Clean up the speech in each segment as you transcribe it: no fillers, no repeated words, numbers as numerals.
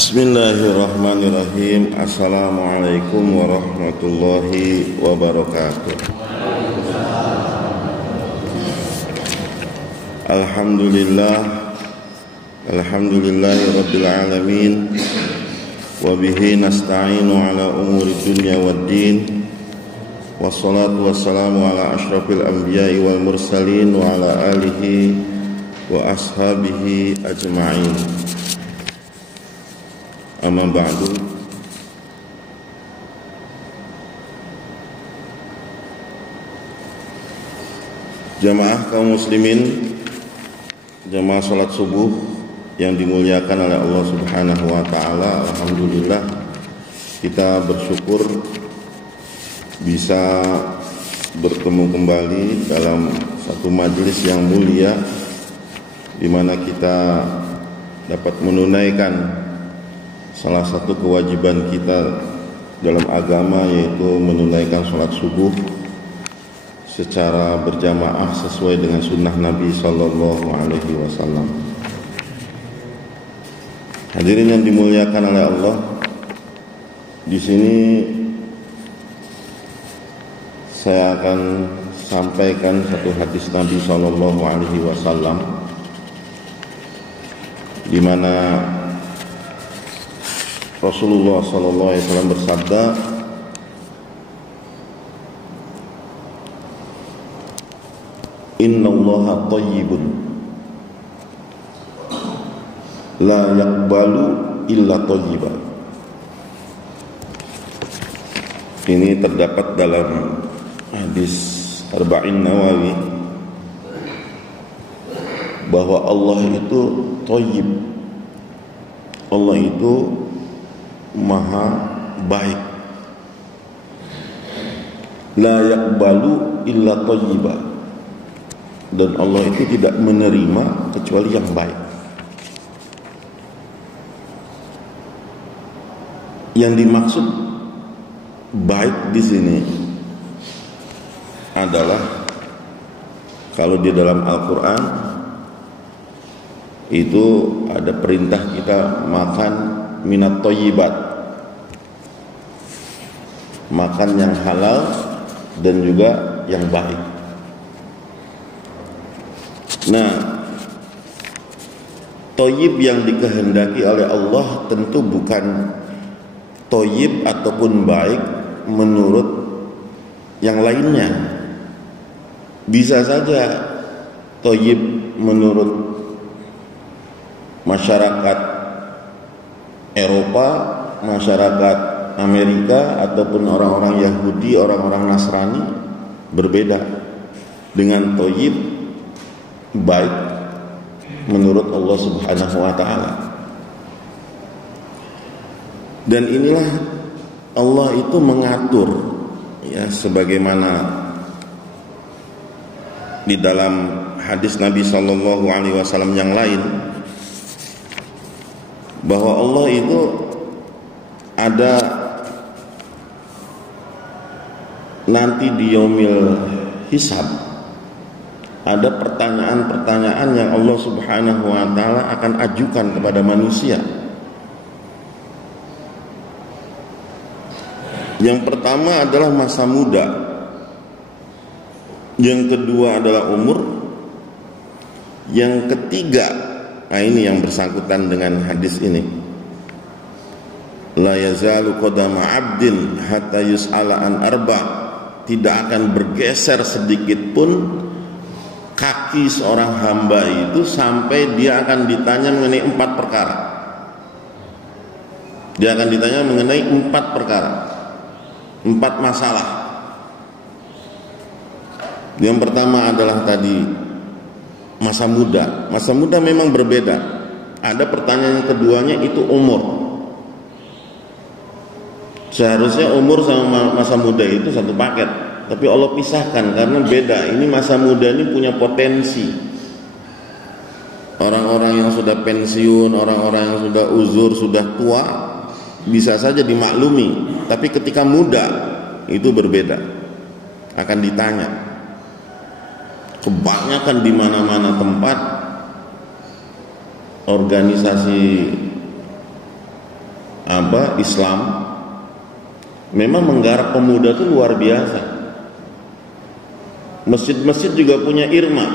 Bismillahirrahmanirrahim. Assalamualaikum warahmatullahi wabarakatuh. Alhamdulillahi rabbil alamin. Wa bihi nasta'inu ala umuri dunya waddin. Wassalatu wassalamu ala ashrafil anbiya'i wal mursalin wa ala alihi wa ashabihi ajma'in. Amma ba'du. Jamaah kaum muslimin, jamaah salat subuh yang dimuliakan oleh Allah Subhanahu wa taala, alhamdulillah kita bersyukur bisa bertemu kembali dalam satu majelis yang mulia di mana kita dapat menunaikan salah satu kewajiban kita dalam agama, yaitu menunaikan sholat subuh secara berjamaah sesuai dengan sunnah Nabi Sallallahu Alaihi Wasallam. Hadirin yang dimuliakan oleh Allah, di sini saya akan sampaikan satu hadis Nabi Sallallahu Alaihi Wasallam, di mana Rasulullah sallallahu alaihi wasallam bersabda, "Innallaha thayyibun la yaqbalu illa thayyiban." Ini terdapat dalam hadis Arba'in Nawawi bahwa Allah itu thayyib. Allah itu Maha baik. La yaqbalu illa thayyiba. Dan Allah itu tidak menerima kecuali yang baik. Yang dimaksud baik di sini adalah, kalau di dalam Al-Quran itu ada perintah kita makan minat thayyibat, makan yang halal dan juga yang baik. Nah, thayyib yang dikehendaki oleh Allah tentu bukan thayyib ataupun baik menurut yang lainnya. Bisa saja thayyib menurut masyarakat Eropa, masyarakat Amerika, ataupun orang-orang Yahudi, orang-orang Nasrani, berbeda dengan thayyib baik menurut Allah Subhanahu wa taala. Dan inilah Allah itu mengatur, ya, sebagaimana di dalam hadis Nabi sallallahu alaihi wasallam yang lain, bahwa Allah itu ada nanti di yaumil hisab, ada pertanyaan-pertanyaan yang Allah Subhanahu wa taala akan ajukan kepada manusia. Yang pertama adalah masa muda, yang kedua adalah umur, yang ketiga, nah ini yang bersangkutan dengan hadis ini, la yazalu qadama 'abdin hatta yus'ala an arba', tidak akan bergeser sedikit pun kaki seorang hamba itu sampai dia akan ditanya mengenai 4 perkara. Dia akan ditanya mengenai 4 perkara, 4 masalah. Yang pertama adalah tadi masa muda. Masa muda memang berbeda. Ada pertanyaan yang keduanya, itu umur. Seharusnya umur sama masa muda itu satu paket, tapi Allah pisahkan karena beda. Ini masa muda ini punya potensi. Orang-orang yang sudah pensiun, orang-orang yang sudah uzur, sudah tua, bisa saja dimaklumi. Tapi ketika muda itu berbeda, akan ditanya. Kebanyakan di mana-mana tempat organisasi Islam memang menggarap pemuda itu luar biasa. Masjid-masjid juga punya irma,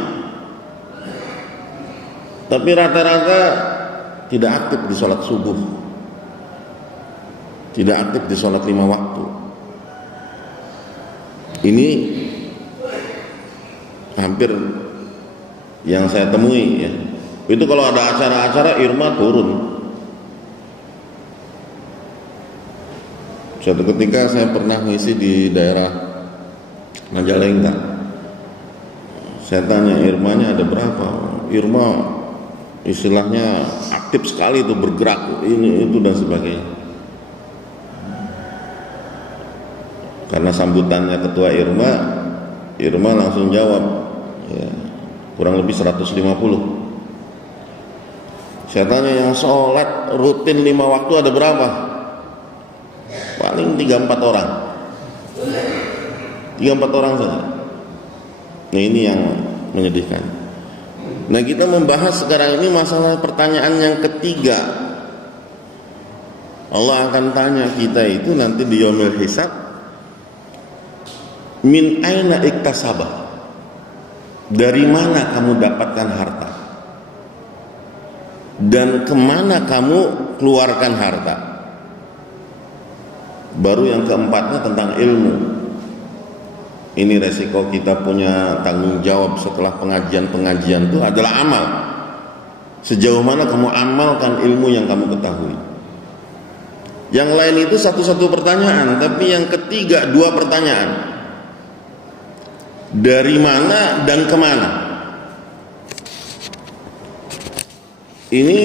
tapi rata-rata tidak aktif di sholat subuh, tidak aktif di sholat 5 waktu. Ini hampir yang saya temui ya. Itu kalau ada acara-acara irma turun. Suatu ketika saya pernah ngisi di daerah Majalengka. Saya tanya irmanya ada berapa? Irma istilahnya aktif sekali itu, bergerak ini itu dan sebagainya. Karena sambutannya ketua Irma langsung jawab ya, kurang lebih 150. Saya tanya yang sholat rutin 5 waktu ada berapa? Paling 3-4 orang. 3-4 orang saja. Nah ini yang menyedihkan. Nah kita membahas sekarang ini masalah pertanyaan yang ketiga. Allah akan tanya kita itu nanti di yaumil hisab, min aina iktasabah, dari mana kamu dapatkan harta dan kemana kamu keluarkan harta. Baru yang keempatnya tentang ilmu. Ini resiko kita punya tanggung jawab setelah pengajian-pengajian itu adalah amal. Sejauh mana kamu amalkan ilmu yang kamu ketahui. Yang lain itu satu-satu pertanyaan, tapi yang ketiga 2 pertanyaan. Dari mana dan kemana? Ini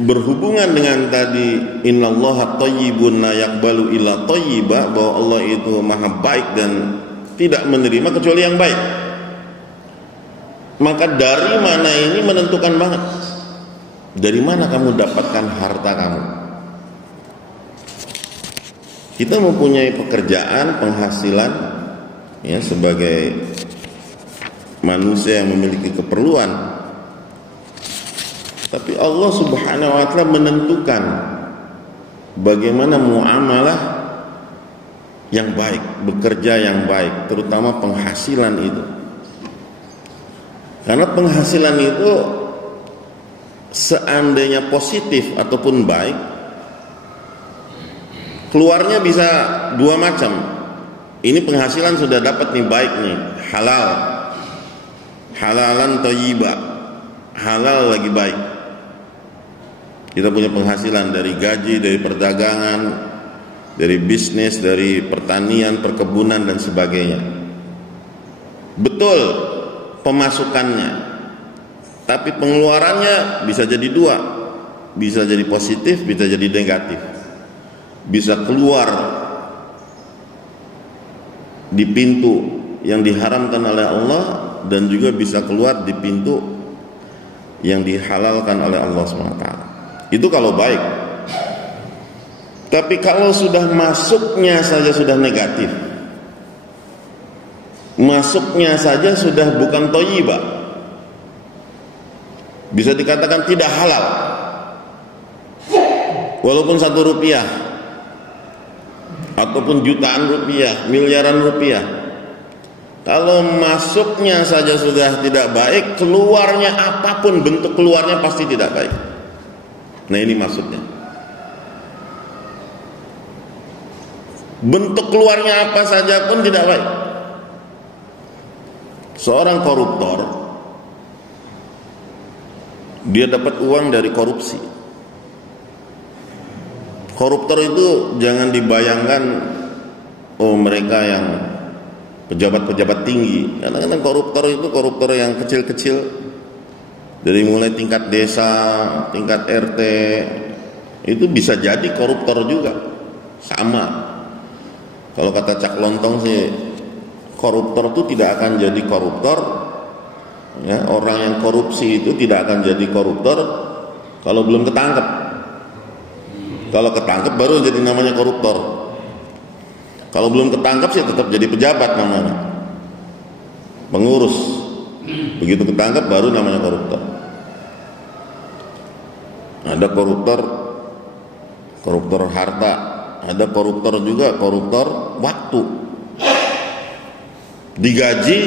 berhubungan dengan tadi innallaha thayyibun la yaqbalu illa thayyiba, bahwa Allah itu maha baik dan tidak menerima kecuali yang baik. Maka dari mana ini menentukan banget. Dari mana kamu dapatkan harta kamu? Kita mempunyai pekerjaan, penghasilan ya, sebagai manusia yang memiliki keperluan. Tapi Allah Subhanahu wa ta'ala menentukan bagaimana muamalah yang baik, bekerja yang baik, terutama penghasilan itu. Karena penghasilan itu seandainya positif ataupun baik, keluarnya bisa 2 macam. Ini penghasilan sudah dapat nih, baik nih, halal, halalan thayyibah, halal lagi baik. Kita punya penghasilan dari gaji, dari perdagangan, dari bisnis, dari pertanian, perkebunan dan sebagainya. Betul pemasukannya, tapi pengeluarannya bisa jadi 2, bisa jadi positif, bisa jadi negatif. Bisa keluar di pintu yang diharamkan oleh Allah dan juga bisa keluar di pintu yang dihalalkan oleh Allah SWT. Itu kalau baik. Tapi kalau sudah masuknya saja sudah negatif, masuknya saja sudah bukan thayyibah, bisa dikatakan tidak halal, walaupun 1 rupiah ataupun jutaan rupiah, miliaran rupiah, kalau masuknya saja sudah tidak baik, keluarnya apapun bentuk keluarnya pasti tidak baik. Nah ini maksudnya. Bentuk keluarnya apa saja pun tidak baik. Seorang koruptor, dia dapat uang dari korupsi. Koruptor itu jangan dibayangkan oh mereka yang pejabat-pejabat tinggi. Kadang-kadang koruptor itu koruptor yang kecil-kecil, dari mulai tingkat desa, tingkat RT, itu bisa jadi koruptor juga. Sama. Kalau kata Cak Lontong sih, koruptor itu tidak akan jadi koruptor ya, orang yang korupsi itu tidak akan jadi koruptor kalau belum ketangkep. Kalau ketangkep baru jadi namanya koruptor. Kalau belum ketangkep sih tetap jadi pejabat namanya, pengurus. Begitu ketangkep baru namanya koruptor. Ada koruptor koruptor harta, ada koruptor juga koruptor waktu. Digaji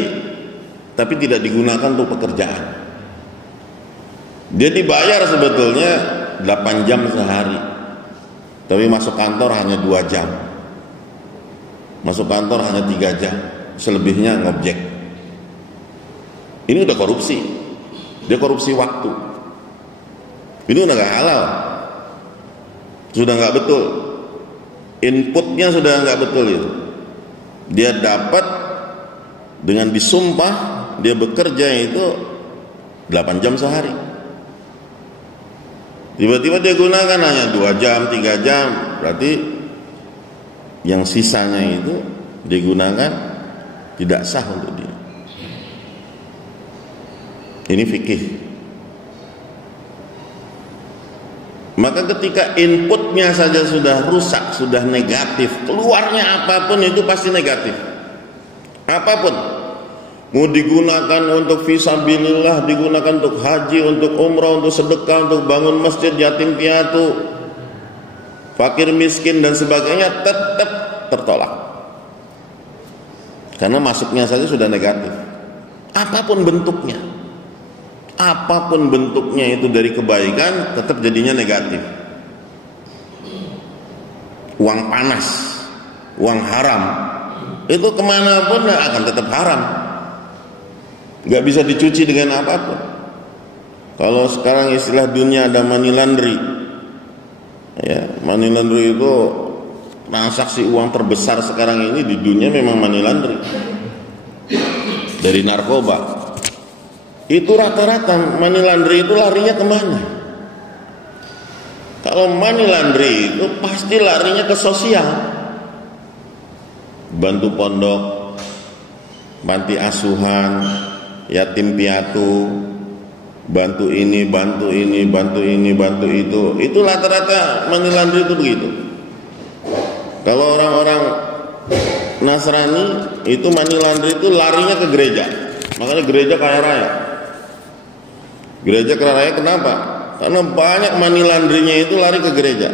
tapi tidak digunakan untuk pekerjaan. Dia dibayar sebetulnya 8 jam sehari, tapi masuk kantor hanya 2 jam, masuk kantor hanya 3 jam, selebihnya ngobjek. Ini udah korupsi. Dia korupsi waktu. Ini udah gak halal, sudah gak betul, inputnya sudah gak betul itu. Dia dapat dengan disumpah dia bekerja itu 8 jam sehari, tiba-tiba dia gunakan hanya 2 jam, 3 jam, berarti yang sisanya itu digunakan tidak sah untuk dia. Ini fikih. Maka ketika inputnya saja sudah rusak, sudah negatif, keluarnya apapun itu pasti negatif. Apapun, mau digunakan untuk fisabilillah, digunakan untuk haji, untuk umrah, untuk sedekah, untuk bangun masjid, yatim piatu, fakir miskin dan sebagainya, tetap tertolak. Karena masuknya saja sudah negatif. Apapun bentuknya, apapun bentuknya itu dari kebaikan, tetap jadinya negatif. Uang panas, uang haram, itu kemanapun akan tetap haram, gak bisa dicuci dengan apapun. Kalau sekarang istilah dunia ada money laundry, ya, money laundry itu transaksi uang terbesar sekarang ini di dunia memang money laundry. Dari narkoba itu rata-rata money laundry itu larinya kemana? Kalau money laundry itu pasti larinya ke sosial, bantu pondok, panti asuhan, yatim piatu, bantu ini, bantu ini, bantu ini, bantu itu. Itu rata-rata money laundry itu begitu. Kalau orang-orang Nasrani itu money laundry itu larinya ke gereja. Makanya gereja kaya raya. Gereja kaya raya kenapa? Karena banyak money laundry-nya itu lari ke gereja.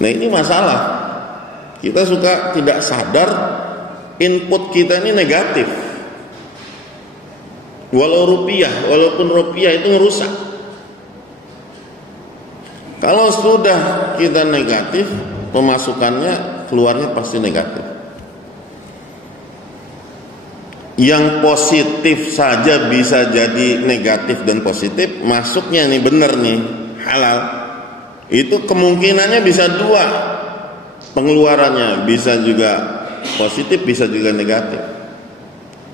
Nah ini masalah. Kita suka tidak sadar input kita ini negatif. Walaupun rupiah itu ngerusak. Kalau sudah kita negatif, pemasukannya keluarnya pasti negatif. Yang positif saja bisa jadi negatif dan positif, masuknya nih bener nih halal, itu kemungkinannya bisa dua. Pengeluarannya bisa juga positif, bisa juga negatif.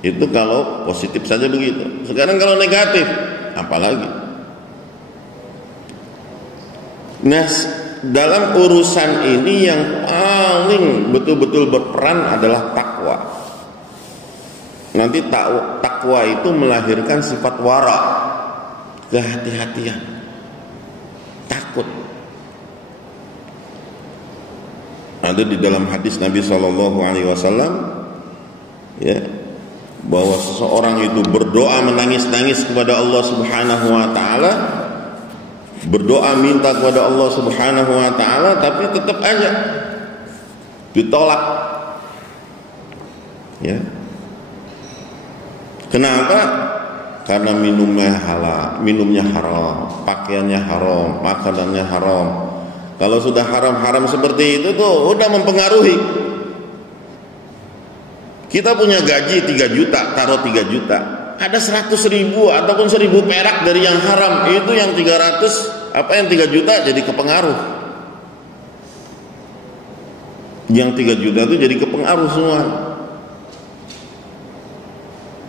Itu kalau positif saja begitu. Sekarang kalau negatif, apalagi? Nah, dalam urusan ini yang paling betul-betul berperan adalah takwa. Nanti takwa itu melahirkan sifat wara, kehati-hatian, takut. Ada di dalam hadis Nabi SAW, ya, bahwa seseorang itu berdoa menangis-nangis kepada Allah Subhanahu Wa Taala, berdoa minta kepada Allah Subhanahu Wa Taala, tapi tetap aja ditolak. Ya, kenapa? Karena minumnya haram, pakaiannya haram, makanannya haram. Kalau sudah haram-haram seperti itu tuh udah mempengaruhi. Kita punya gaji 3 juta, taruh 3 juta. Ada 100.000 ataupun 1.000 perak dari yang haram, itu yang 300, yang 3 juta jadi kepengaruh. Yang 3 juta itu jadi kepengaruh semua.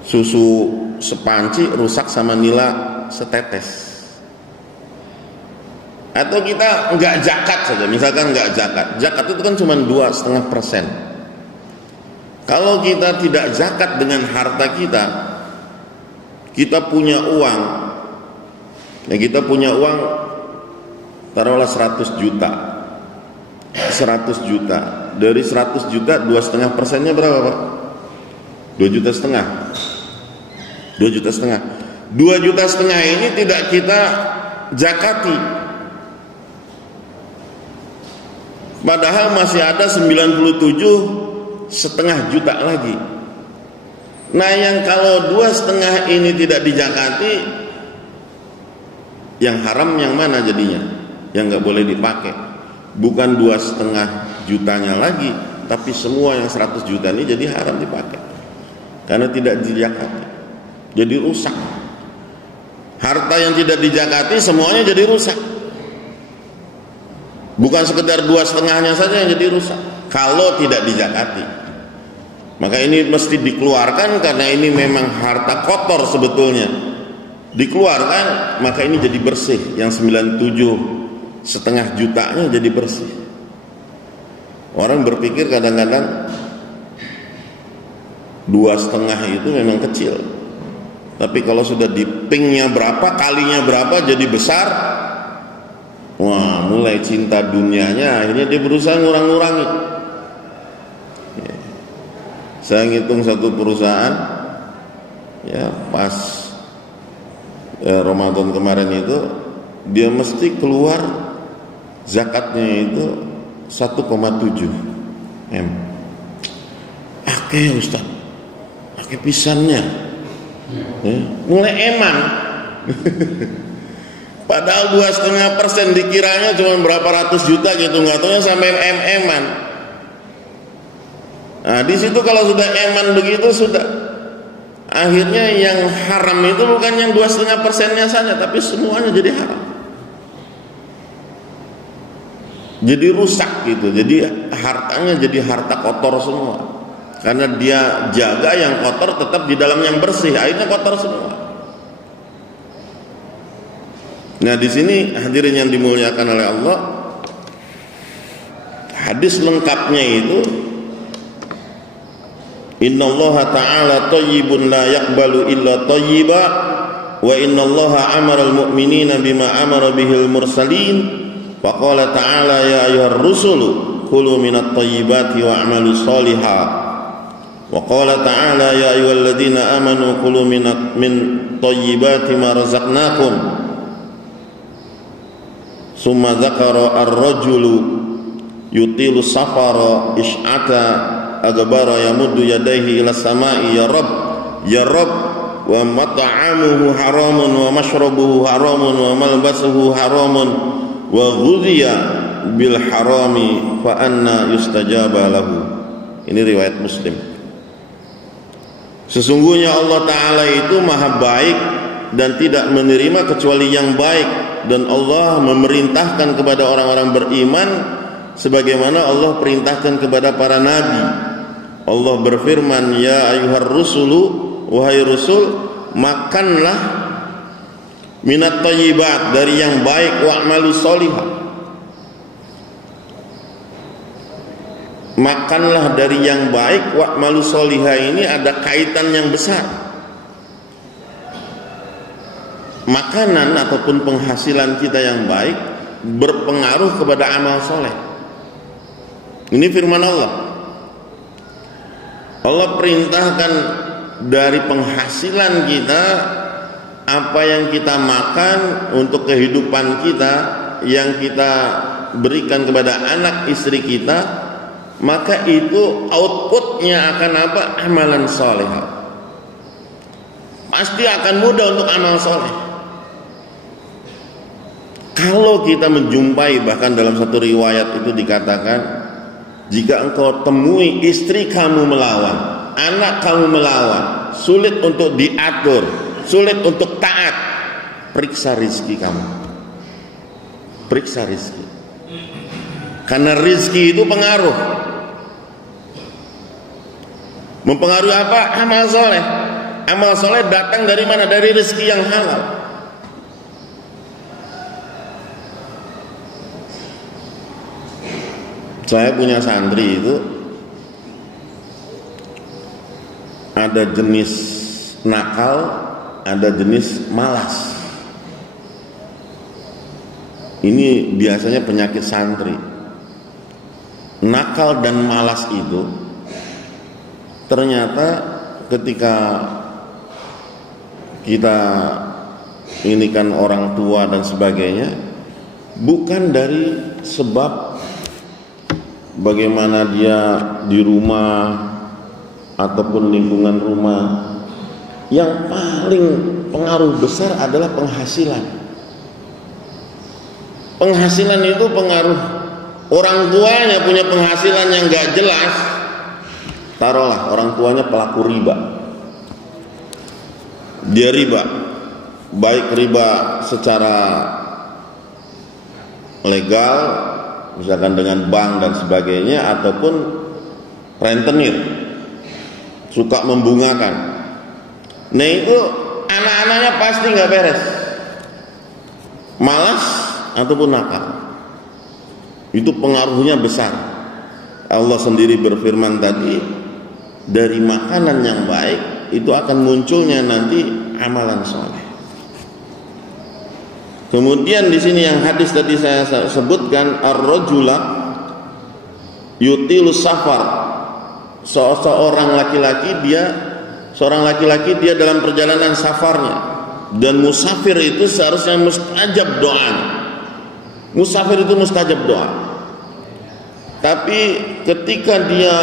Susu sepanci rusak sama nila setetes. Atau kita enggak zakat saja, misalkan enggak zakat. Zakat itu kan cuma 2,5%. Kalau kita tidak zakat dengan harta kita, kita punya uang. Nah, kita punya uang taruhlah 100 juta. 100 juta. Dari 100 juta 2,5%-nya berapa, Pak? 2,5 juta. 2,5 juta. 2,5 juta ini tidak kita zakati. Padahal masih ada 97,5 juta lagi. Nah, yang kalau 2,5 ini tidak dijakati, yang haram yang mana jadinya? Yang nggak boleh dipakai. Bukan 2,5 jutanya lagi, tapi semua yang 100 juta ini jadi haram dipakai. Karena tidak dijakati. Jadi rusak. Harta yang tidak dijakati semuanya jadi rusak. Bukan sekedar 2,5-nya saja yang jadi rusak kalau tidak dijakati. Maka ini mesti dikeluarkan karena ini memang harta kotor sebetulnya. Dikeluarkan maka ini jadi bersih. Yang 97,5 jutanya jadi bersih. Orang berpikir kadang-kadang 2,5 itu memang kecil. Tapi kalau sudah dipingnya berapa, kalinya berapa jadi besar, wah, mulai cinta dunianya, akhirnya dia berusaha ngurang-ngurangi. Saya ngitung satu perusahaan, ya pas Ramadan kemarin itu, dia mesti keluar zakatnya itu 1,7 M. Akeh Ustaz, akeh pisannya. Mulai eman. Padahal 2,5% dikiranya cuma berapa ratus juta gitu, nggak taunya sampai eman. Nah, di situ kalau sudah eman begitu sudah. Akhirnya yang haram itu bukan yang 2,5%-nya saja, tapi semuanya jadi haram. Jadi rusak gitu. Jadi hartanya jadi harta kotor semua. Karena dia jaga yang kotor tetap di dalam yang bersih, akhirnya kotor semua. Nah, di sini hadirin yang dimuliakan oleh Allah, hadis lengkapnya itu, innallaha ta'ala thayyibun la yaqbalu illa thayyiba wa innallaha amara al-mu'minina bima amara bihil mursalin wa qala ta'ala ya ayyuhar rusulu kulu minat thayyibati wa a'malu sholiha. Wa qala ta'ala ya ayyuhalladzina amanu kulu min thayyibati ma razaqnakum. Summa dzakara ar-rajulu yutilu safara is'ata agbara yamuddu yadayhi ila samai ya rab wa mat'amuhu haramun wa mashrabuhu haramun wa malbasuhu haramun wa ghudhiya bil harami fa anna yustajaba lahu. Ini riwayat Muslim. Sesungguhnya Allah Ta'ala itu maha baik dan tidak menerima kecuali yang baik, dan Allah memerintahkan kepada orang-orang beriman sebagaimana Allah perintahkan kepada para nabi. Allah berfirman, ya ayyuhar rusulu, wahai rasul, makanlah minat thayyibat, dari yang baik, wa'malu sholihah, makanlah dari yang baik, wa'malu sholihah. Ini ada kaitan yang besar. Makanan ataupun penghasilan kita yang baik berpengaruh kepada amal soleh. Ini firman Allah. Allah perintahkan dari penghasilan kita, apa yang kita makan untuk kehidupan kita, yang kita berikan kepada anak istri kita, maka itu outputnya akan apa? Amalan soleh. Pasti akan mudah untuk amal soleh. Kalau kita menjumpai, bahkan dalam satu riwayat itu dikatakan, jika engkau temui istri kamu melawan, anak kamu melawan, sulit untuk diatur, sulit untuk taat, periksa rizki kamu. Periksa rizki. Karena rizki itu pengaruh. Mempengaruhi apa? Amal soleh. Amal soleh datang dari mana? Dari rizki yang halal. Saya punya santri itu ada jenis nakal, ada jenis malas. Ini biasanya penyakit santri. Nakal dan malas itu ternyata ketika kita ini kan orang tua dan sebagainya, bukan dari sebab bagaimana dia di rumah ataupun lingkungan rumah, yang paling pengaruh besar adalah penghasilan. Penghasilan itu pengaruh. Orang tuanya punya penghasilan yang gak jelas, taruhlah orang tuanya pelaku riba, dia riba, baik riba secara legal, misalkan dengan bank dan sebagainya, ataupun rentenir, suka membungakan. Nah itu anak-anaknya pasti nggak beres, malas ataupun nakal. Itu pengaruhnya besar. Allah sendiri berfirman tadi, dari makanan yang baik itu akan munculnya nanti amalan soleh. Kemudian di sini yang hadis tadi saya sebutkan, ar-rajula yutilus safar, seorang laki-laki dia dalam perjalanan safarnya, dan musafir itu seharusnya mustajab doa. Musafir itu mustajab doa. Tapi ketika dia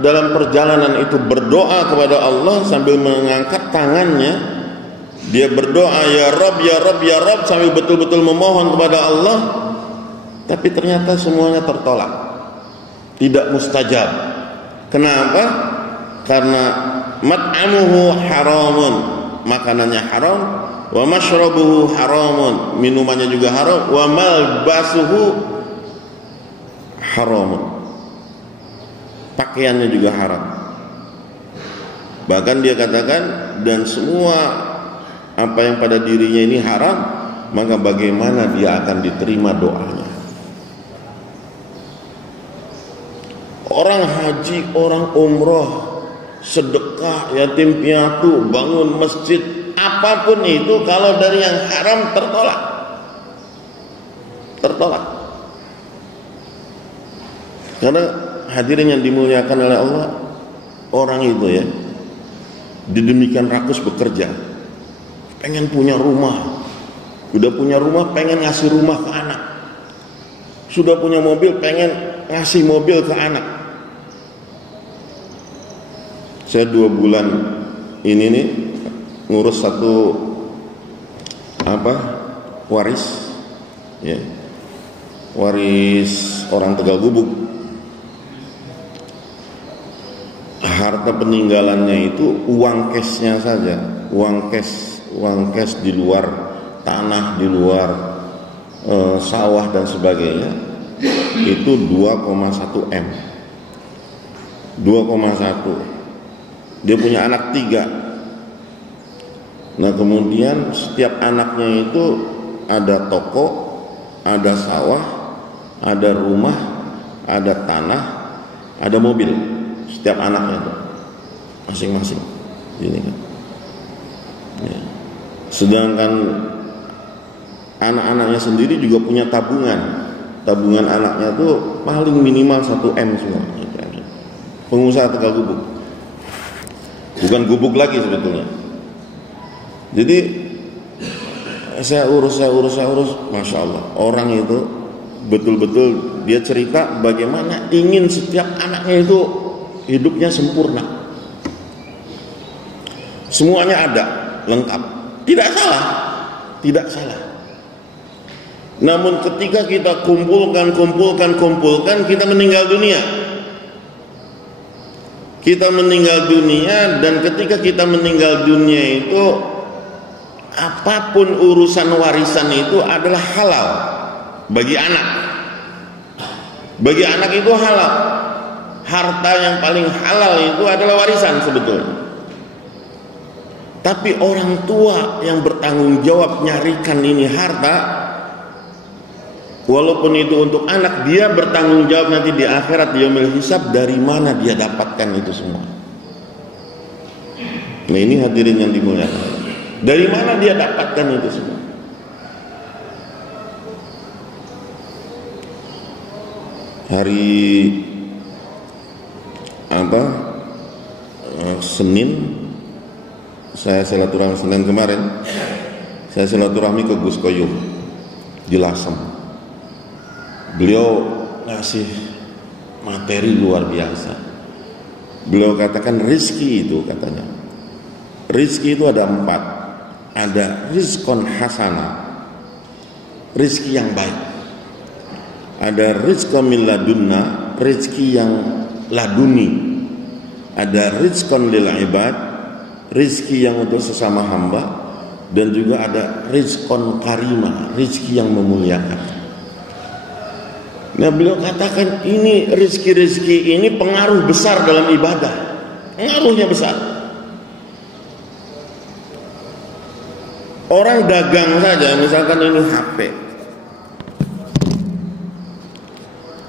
dalam perjalanan itu berdoa kepada Allah sambil mengangkat tangannya, dia berdoa ya Rabb ya Rabb ya Rabb sambil betul-betul memohon kepada Allah, tapi ternyata semuanya tertolak, tidak mustajab. Kenapa? Karena mat'amuhu haramun, makanannya haram, wa mashrabuhu haramun, minumannya juga haram, wa malbasuhu haramun, pakaiannya juga haram. Bahkan dia katakan, dan semua apa yang pada dirinya ini haram, maka bagaimana dia akan diterima doanya? Orang haji, orang umroh, sedekah, yatim piatu, bangun masjid, apapun itu kalau dari yang haram tertolak. Karena hadirin yang dimuliakan oleh Allah, orang itu ya didemikian rakus bekerja, pengen punya rumah, udah punya rumah pengen ngasih rumah ke anak, sudah punya mobil pengen ngasih mobil ke anak. Saya 2 bulan ini nih ngurus satu waris, ya, waris orang Tegal Gubuk. Harta peninggalannya itu uang cashnya saja, uang cash di luar tanah, di luar sawah dan sebagainya, itu 2,1 M. 2,1. Dia punya anak 3. Nah kemudian setiap anaknya itu ada toko, ada sawah, ada rumah, ada tanah, ada mobil. Setiap anaknya itu masing-masing ini kan. Ya. Sedangkan anak-anaknya sendiri juga punya tabungan. Tabungan anaknya tuh paling minimal 1 M semua. Pengusaha Tegal Gubuk. Bukan gubuk lagi sebetulnya. Jadi saya urus, Masya Allah. Orang itu betul-betul dia cerita bagaimana ingin setiap anaknya itu hidupnya sempurna, semuanya ada, lengkap, tidak salah. Namun ketika kita kumpulkan, kita meninggal dunia, dan ketika kita meninggal dunia itu apapun urusan warisan itu adalah halal bagi anak. Bagi anak itu halal. Harta yang paling halal itu adalah warisan sebetulnya. Tapi orang tua yang bertanggung jawab nyarikan ini harta, walaupun itu untuk anak, dia bertanggung jawab nanti di akhirat, dia menghisab dari mana dia dapatkan itu semua. Nah ini hadirin yang dimuliakan, dari mana dia dapatkan itu semua. Hari Senin, saya silaturahmi Senin kemarin, saya silaturahmi ke Gus Koyum di Lasem. Beliau ngasih materi luar biasa. Beliau katakan rizki itu, katanya, rizki itu ada 4. Ada rizkon hasanah, rizki yang baik. Ada rizkon min ladunna, rizki yang laduni. Ada rizkon lil ibad, rizki yang untuk sesama hamba. Dan juga ada rizkon karimah, rizki yang memuliakan. Nah, beliau katakan ini rizki-rizki ini pengaruh besar dalam ibadah. Pengaruhnya besar. Orang dagang saja, misalkan ini HP.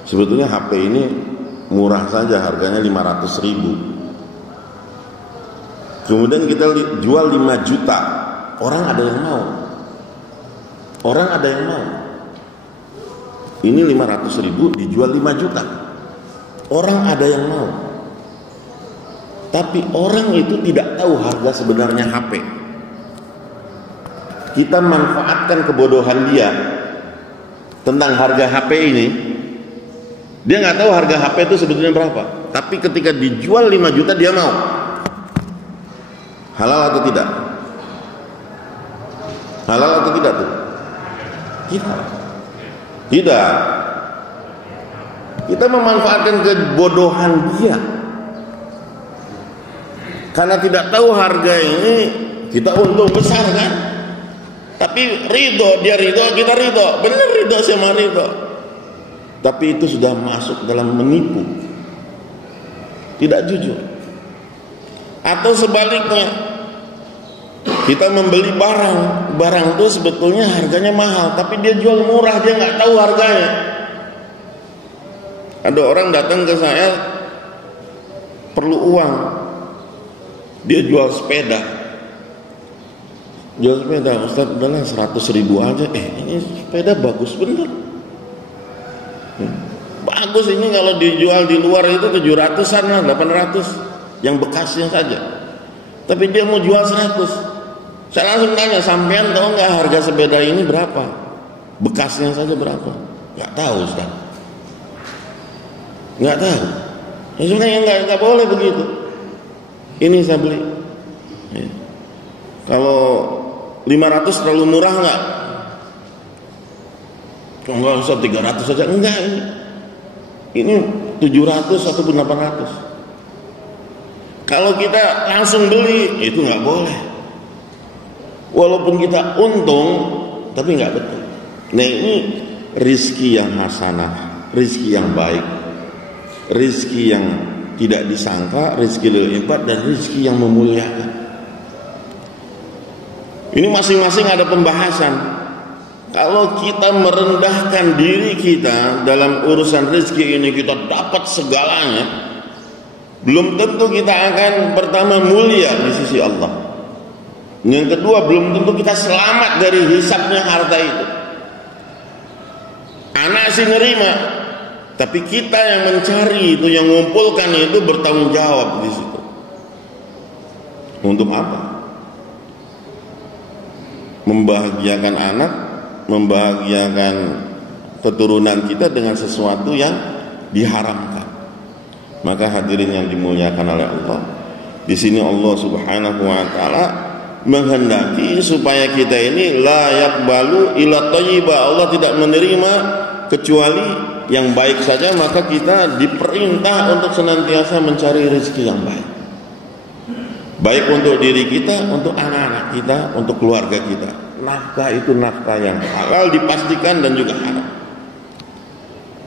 Sebetulnya HP ini murah saja, harganya 500.000. Kemudian kita jual 5 juta. Orang ada yang mau. Orang ada yang mau. Ini 500.000 dijual 5 juta. Orang ada yang mau. Tapi orang itu tidak tahu harga sebenarnya HP. Kita manfaatkan kebodohan dia tentang harga HP ini. Dia nggak tahu harga HP itu sebetulnya berapa. Tapi ketika dijual 5 juta dia mau. Halal atau tidak? Halal atau tidak tuh? Tidak. Tidak. Kita memanfaatkan kebodohan dia. Karena tidak tahu harga ini, kita untung besar kan? Tapi ridho, dia ridho, kita ridho. Benar ridho sama ridho. Tapi itu sudah masuk dalam menipu. Tidak jujur. Atau sebaliknya, kita membeli barang itu sebetulnya harganya mahal, tapi dia jual murah, dia nggak tahu harganya. Ada orang datang ke saya perlu uang, dia jual sepeda. Ustaz, udahlah 100.000 aja. Ini sepeda bagus bener. Bagus ini, kalau dijual di luar itu 700-an lah, 800 yang bekasnya saja. Tapi dia mau jual 100. Saya langsung tanya, sampean tahu nggak harga sepeda ini berapa? Bekasnya saja berapa? Nggak tahu, Ustaz. Nggak tahu. Ya, sebenarnya nggak boleh begitu. Ini saya beli. Ya. Kalau 500 terlalu murah nggak? Enggak usah 300 saja. Enggak, ini 700 ataupun 800. Kalau kita langsung beli, itu nggak boleh. Walaupun kita untung, tapi nggak betul. Nah, ini rizki yang hasanah, rizki yang baik, rizki yang tidak disangka, rizki lil ibad, dan rizki yang memuliakan. Ini masing-masing ada pembahasan. Kalau kita merendahkan diri kita dalam urusan rizki ini, kita dapat segalanya, belum tentu kita akan pertama mulia di sisi Allah. Yang kedua, belum tentu kita selamat dari hisabnya harta itu. Anak sih nerima, tapi kita yang mencari itu, yang mengumpulkan itu, bertanggung jawab di situ. Untuk apa? Membahagiakan anak, membahagiakan keturunan kita dengan sesuatu yang diharamkan. Maka hadirin yang dimuliakan oleh Allah, di sini Allah Subhanahu wa taala menghendaki supaya kita ini la yaqbalu illa thayyiba. Allah tidak menerima kecuali yang baik saja. Maka kita diperintah untuk senantiasa mencari rezeki yang baik, baik untuk diri kita, untuk anak-anak kita, untuk keluarga kita. Nafkah itu nafkah yang halal dipastikan dan juga haram.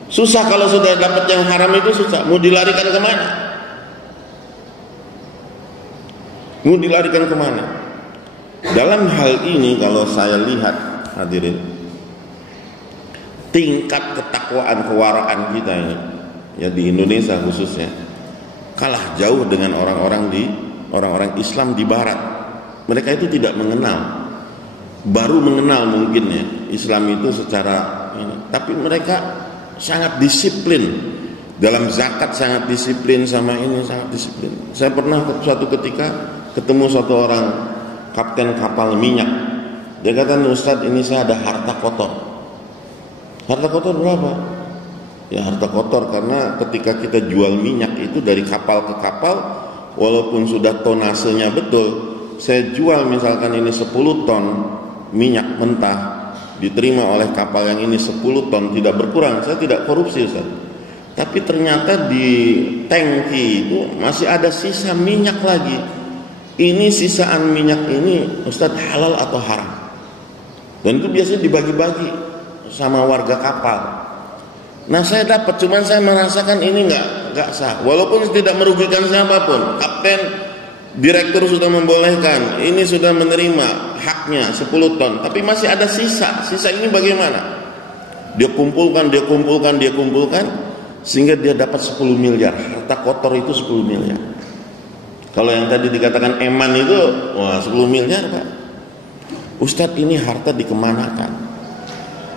Susah kalau sudah dapat yang haram, itu susah. Mau dilarikan kemana? Mau dilarikan kemana? Dalam hal ini kalau saya lihat, hadirin, tingkat ketakwaan, kewaraan kita ini, ya di Indonesia khususnya, kalah jauh dengan orang-orang Islam di Barat. Mereka itu tidak mengenal, baru mengenal mungkin ya Islam itu secara ini. Tapi mereka sangat disiplin dalam zakat, sangat disiplin sama ini, sangat disiplin. Saya pernah suatu ketika ketemu suatu orang kapten kapal minyak. Dia kata, Ustaz, ini saya ada harta kotor. Harta kotor berapa? Ya, harta kotor, karena ketika kita jual minyak itu dari kapal ke kapal, walaupun sudah tonasenya betul, saya jual misalkan ini 10 ton minyak mentah, diterima oleh kapal yang ini 10 ton, tidak berkurang, saya tidak korupsi, Ustaz. Tapi ternyata di tangki itu masih ada sisa minyak lagi. Ini sisaan minyak ini, Ustaz, halal atau haram? Dan itu biasanya dibagi-bagi sama warga kapal. Nah, saya dapat, cuman saya merasakan ini nggak sah. Walaupun tidak merugikan siapapun, kapten, direktur sudah membolehkan, ini sudah menerima haknya 10 ton, tapi masih ada sisa. Sisa ini bagaimana? Dia kumpulkan, sehingga dia dapat 10 miliar. Harta kotor itu 10 miliar. Kalau yang tadi dikatakan eman itu, wah 10 miliar Pak. Ustadz, ini harta dikemanakan?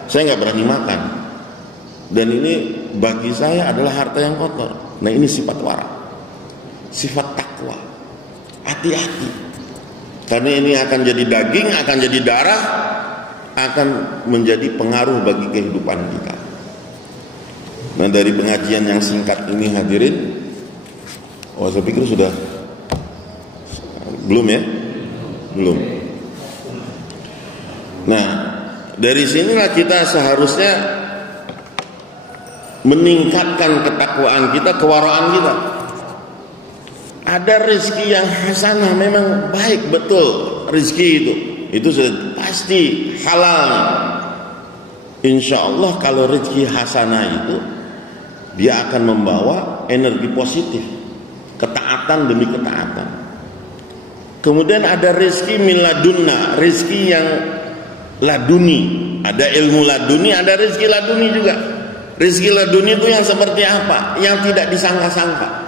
Saya nggak berani makan. Dan ini bagi saya adalah harta yang kotor. Nah, ini sifat wara, sifat takwa. Hati-hati, karena ini akan jadi daging, akan jadi darah, akan menjadi pengaruh bagi kehidupan kita. Nah, dari pengajian yang singkat ini hadirin, saya pikir sudah belum ya? Belum. Nah, dari sinilah kita seharusnya meningkatkan ketakwaan kita, kewaraan kita. Ada rezeki yang hasanah, memang baik betul rezeki itu sudah pasti halal. Insya Allah kalau rezeki hasanah itu, dia akan membawa energi positif, ketaatan demi ketaatan. Kemudian ada rezeki min ladunna, rezeki yang laduni. Ada ilmu laduni, ada rezeki laduni juga. Rezeki laduni itu yang seperti apa? Yang tidak disangka-sangka.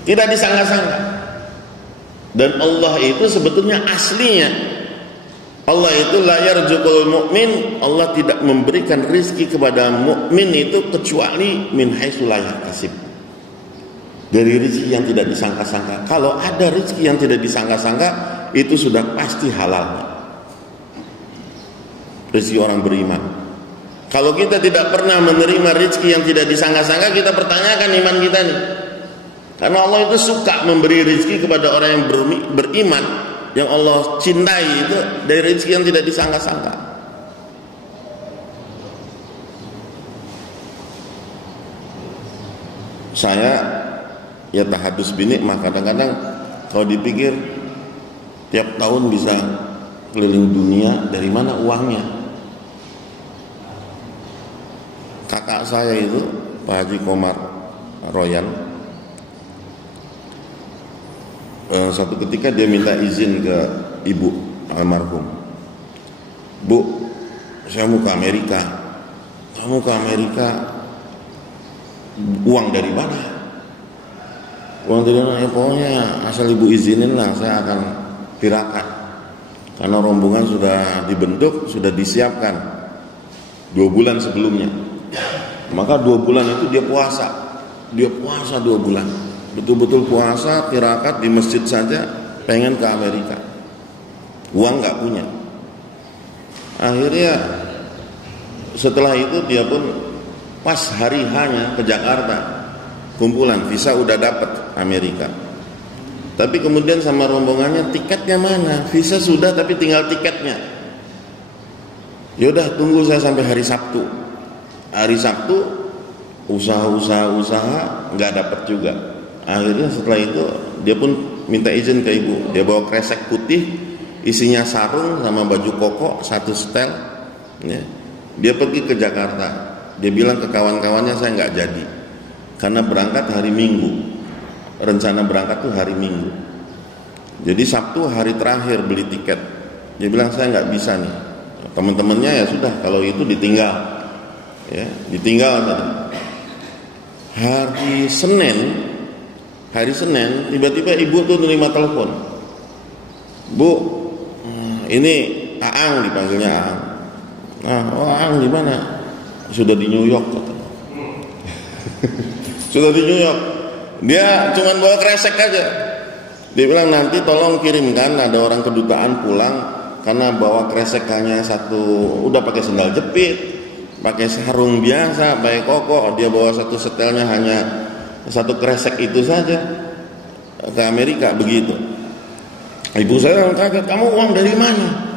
Tidak disangka-sangka. Dan Allah itu sebetulnya aslinya, Allah itu la yarzuqul mu'min, Allah tidak memberikan rezeki kepada mukmin itu kecuali min haitsu la yahtasib. Dari rezeki yang tidak disangka-sangka. Kalau ada rezeki yang tidak disangka-sangka, itu sudah pasti halal. Rezeki orang beriman. Kalau kita tidak pernah menerima rezeki yang tidak disangka-sangka, kita pertanyakan iman kita nih. Karena Allah itu suka memberi rezeki kepada orang yang beriman, yang Allah cintai itu dari rezeki yang tidak disangka-sangka. Saya ya tahadus binikmah, kadang-kadang kalau dipikir tiap tahun bisa keliling dunia, dari mana uangnya? Kakak saya itu Pak Haji Komar Royan, satu ketika dia minta izin ke ibu almarhum, Bu, saya mau ke Amerika. Kamu ke Amerika, uang dari mana? Uang dari mana? Ya pokoknya asal ibu izinin lah, saya akan tirakat. Karena rombongan sudah dibentuk, sudah disiapkan 2 bulan sebelumnya. Maka 2 bulan itu dia puasa 2 bulan, betul-betul puasa, tirakat di masjid saja, pengen ke Amerika, uang nggak punya. Akhirnya setelah itu dia pun pas hari hanya ke Jakarta, kumpulan visa udah dapat Amerika, tapi kemudian sama rombongannya tiketnya mana, visa sudah tapi tinggal tiketnya. Yaudah tunggu saya sampai hari Sabtu. Hari Sabtu usaha nggak dapat juga. Akhirnya setelah itu dia pun minta izin ke ibu. Dia bawa kresek putih, isinya sarung sama baju koko 1 setel. Ya. Dia pergi ke Jakarta. Dia bilang ke kawan-kawannya, saya nggak jadi karena berangkat hari Minggu. Rencana berangkat tuh hari Minggu. Jadi Sabtu hari terakhir beli tiket. Dia bilang saya nggak bisa nih. Teman-temannya ya sudah, kalau itu ditinggal. Ya, ditinggal. Hari Senin tiba-tiba ibu tuh nerima telepon. Bu, ini Aang, dipanggilnya Aang. Aang di mana? Sudah di New York katanya. Sudah di New York. Dia cuma bawa kresek aja. Dia bilang nanti tolong kirimkan, ada orang kedutaan pulang karena bawa kresek hanya 1, udah pakai sendal jepit, pakai sarung biasa, pakai koko, dia bawa satu setelnya hanya satu kresek itu saja ke Amerika begitu. Ibu saya kaget, kamu uang dari mana?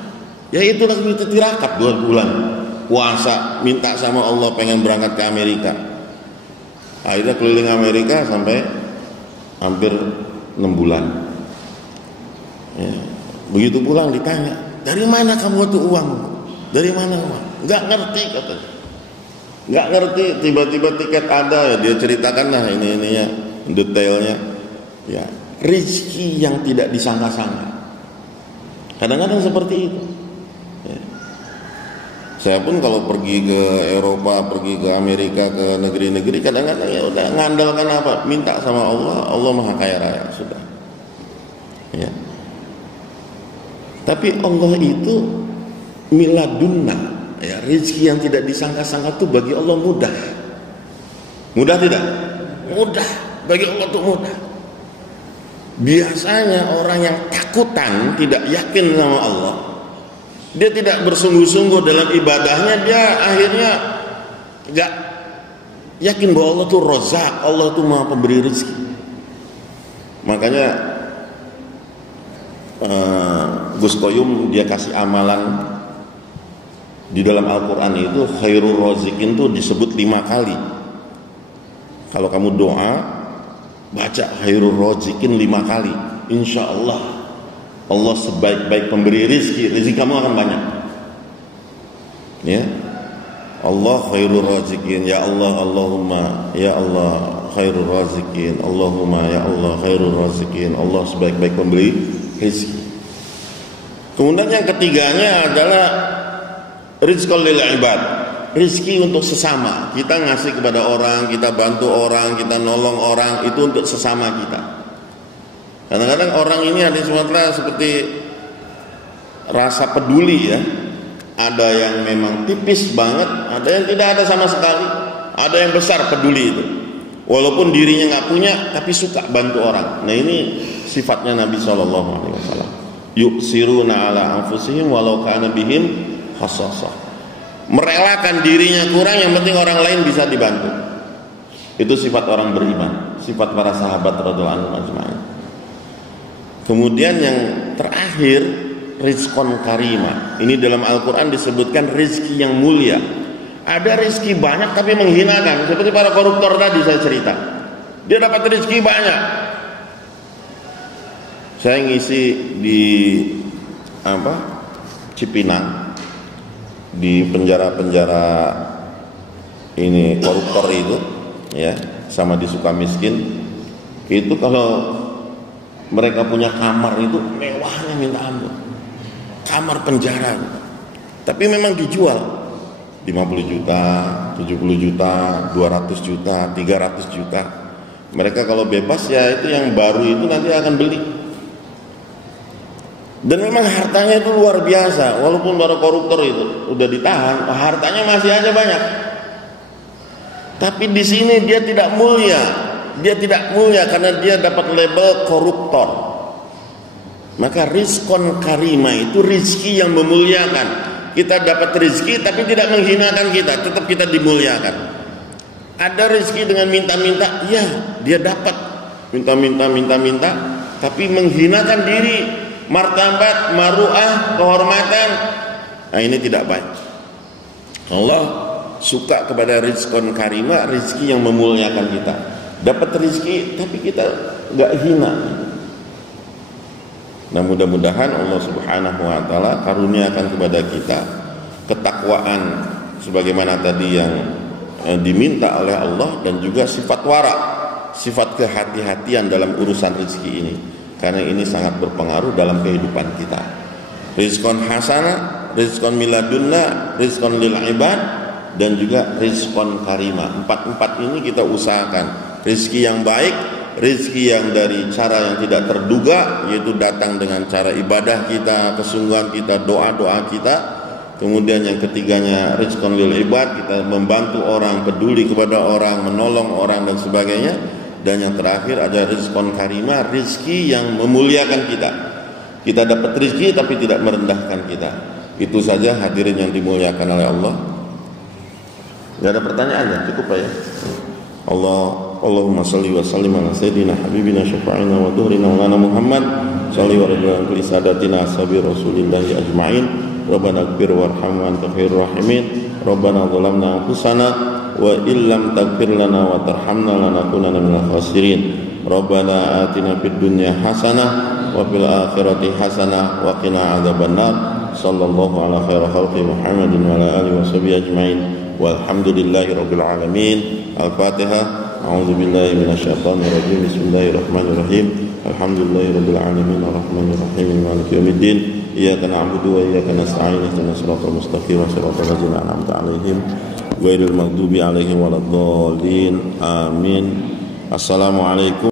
Ya itu lagi kita tirakat 2 bulan puasa, minta sama Allah pengen berangkat ke Amerika. Akhirnya keliling Amerika sampai hampir 6 bulan. Ya. Begitu pulang ditanya, dari mana kamu itu uang? Dari mana uang? Nggak ngerti katanya. Nggak ngerti, tiba-tiba tiket ada, ya dia ceritakan lah ininya detailnya. Ya, rezeki yang tidak disangka-sangka. Kadang-kadang seperti itu. Ya. Saya pun kalau pergi ke Eropa, pergi ke Amerika, ke negeri-negeri, kadang-kadang ya udah ngandalkan apa? Minta sama Allah, Allah Maha Kaya Raya, sudah. Ya. Tapi Allah itu miladunna, ya, rezeki yang tidak disangka-sangka itu bagi Allah mudah. Mudah tidak? Mudah. Bagi Allah itu mudah. Biasanya orang yang takutan, tidak yakin sama Allah, dia tidak bersungguh-sungguh dalam ibadahnya, dia akhirnya gak yakin bahwa Allah itu Razak, Allah itu Maha Pemberi rezeki. Makanya Gus Koyum dia kasih amalan di dalam Al-Quran itu, khairul razikin itu disebut 5 kali. Kalau kamu doa, baca khairul razikin 5 kali, insya Allah Allah sebaik-baik pemberi rezeki kamu akan banyak. Ya, Allah khairul razikin, ya Allah, Allahumma ya Allah khairul razikin, Allahumma ya Allah khairul razikin, Allah sebaik-baik pemberi rezeki. Kemudian yang ketiganya adalah rizqul lil ibad, rezeki untuk sesama. Kita ngasih kepada orang, kita bantu orang, kita nolong orang, itu untuk sesama kita. Kadang-kadang orang ini ada seperti rasa peduli, ya. Ada yang memang tipis banget, ada yang tidak ada sama sekali, ada yang besar peduli itu. Walaupun dirinya nggak punya, tapi suka bantu orang. Nah ini sifatnya Nabi SAW. Yuksiruna ala anfusihim walau kana bihim khassasah. Merelakan dirinya kurang, yang penting orang lain bisa dibantu. Itu sifat orang beriman, sifat para sahabat radhiyallahu anhum ajma'in. Kemudian yang terakhir, rizqon karima. Ini dalam Al-Quran disebutkan rizki yang mulia. Ada rizki banyak tapi menghinakan, seperti para koruptor tadi saya cerita. Dia dapat rizki banyak. Saya ngisi di Cipinang, di penjara-penjara ini koruptor itu, ya, sama di Sukamiskin. Itu kalau mereka punya kamar itu mewahnya minta ampun, kamar penjara. Tapi memang dijual 50 juta, 70 juta, 200 juta, 300 juta. Mereka kalau bebas, ya itu yang baru itu nanti akan beli. Dan memang hartanya itu luar biasa. Walaupun para koruptor itu udah ditahan, hartanya masih aja banyak. Tapi di sini dia tidak mulia. Dia tidak mulia karena dia dapat label koruptor. Maka rizqon karima itu rizki yang memuliakan. Kita dapat rizki tapi tidak menghinakan kita, tetap kita dimuliakan. Ada rizki dengan minta-minta, ya dia dapat minta-minta, tapi menghinakan diri, martabat, maruah, kehormatan. Nah ini tidak baik. Allah suka kepada rizqon karima, rizki yang memuliakan kita. Dapat rizki tapi kita gak hina. Nah mudah-mudahan Allah Subhanahu wa ta'ala karuniakan kepada kita ketakwaan sebagaimana tadi yang diminta oleh Allah, dan juga sifat wara, sifat kehati-hatian dalam urusan rezeki ini, karena ini sangat berpengaruh dalam kehidupan kita. Rizqon hasanah, rizqon miladunna, rizqon lil ibad, dan juga rizqon karimah. Empat ini kita usahakan. Rizki yang baik, rizki yang dari cara yang tidak terduga, yaitu datang dengan cara ibadah kita, kesungguhan kita, doa-doa kita. Kemudian yang ketiganya rizqon lil ibad, kita membantu orang, peduli kepada orang, menolong orang dan sebagainya. Dan yang terakhir ada rizqon karimah, rizki yang memuliakan kita. Kita dapat rizki tapi tidak merendahkan kita. Itu saja hadirin yang dimuliakan oleh Allah. Enggak ada pertanyaan ya, cukup Pak ya. Allahumma salli wa sallim ala sayyidina habibina syafa'ina wa dhuhrina maulana Muhammad salli wa radhiyallahu anhu sadatina ashabi rasulillahi ajma'in. Rabbana ighfir warham wa anta khairur rahimin. Rabbana zalamna anfusana wa illam taghfir lana wa tarhamna lanakunanna minal khasirin. Rabbana atina fid dunya hasanah wa fil akhirati hasanah wa qina adzabannar. Sallallahu ala khairi khalqi Muhammadin wa ala alihi washabihi ajmain. Walhamdulillahi rabbil alamin. Al-Fatihah. A'udzu billahi minasyaitonir rajim. Bismillahirrahmanirrahim. Alhamdulillahi rabbil alamin arrahmanir rahim maliki yaumiddin. Iyyaka na'budu wa iyyaka nasta'in. Ihdinas siratal mustaqim siratal ladzina an'amta 'alaihim ghairil maghdubi 'alaihim waladdallin. Amin. Assalamualaikum